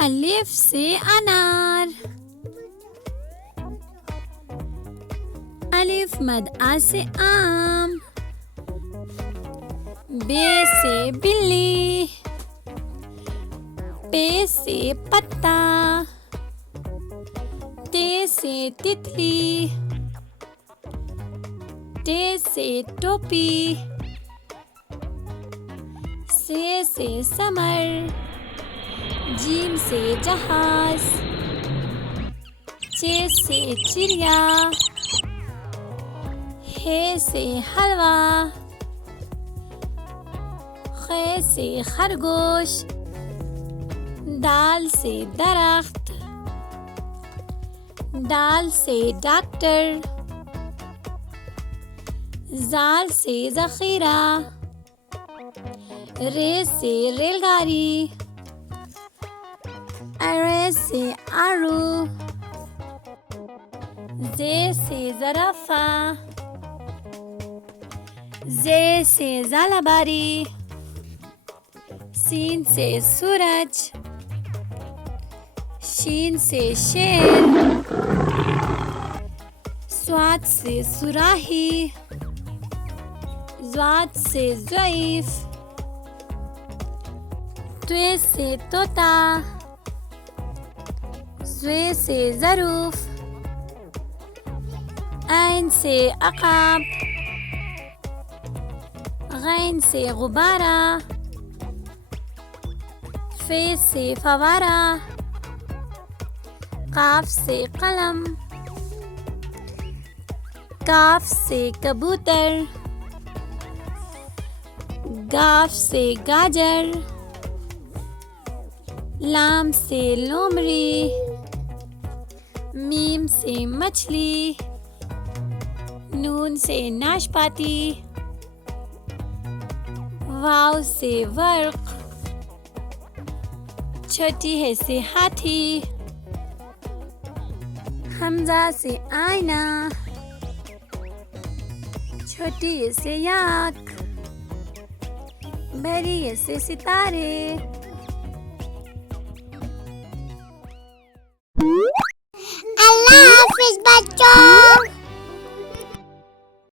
अलिफ से अनार। अलिफ मद आ से आम। बे से बिल्ली। पे से पत्ता। ते से तितली। टे से टोपी। से समर। जीम से जहाज। चे से चिड़िया। हे से हलवा। खे से खरगोश। दाल से दरख्त। दाल से डॉक्टर। जाल से ज़ख़ीरा। रे से रेलगाड़ी। अरे से आरू। जे से ज़राफ़ा। जे से ज़ालाबारी। सीन से सूरज। शीन से शेर। स्वाद से सुराही। ज़्वाद से ज़ईफ़। त्वे से तोता। ज़्वे से ज़रूफ़। ऐन से अक़ाब। गैन से गुब्बारा। फे से फवारा। काफ से कलम। काफ से कबूतर। गाफ से गाजर। लाम से लोमड़ी। मीम से मछली। नून से नाशपाती। वाव से वर्क। छोटी है से हाथी। हमजा से आईना। छोटी है से याक। बड़ी है से सितारे। अल्लाह हाफिज बच्चों।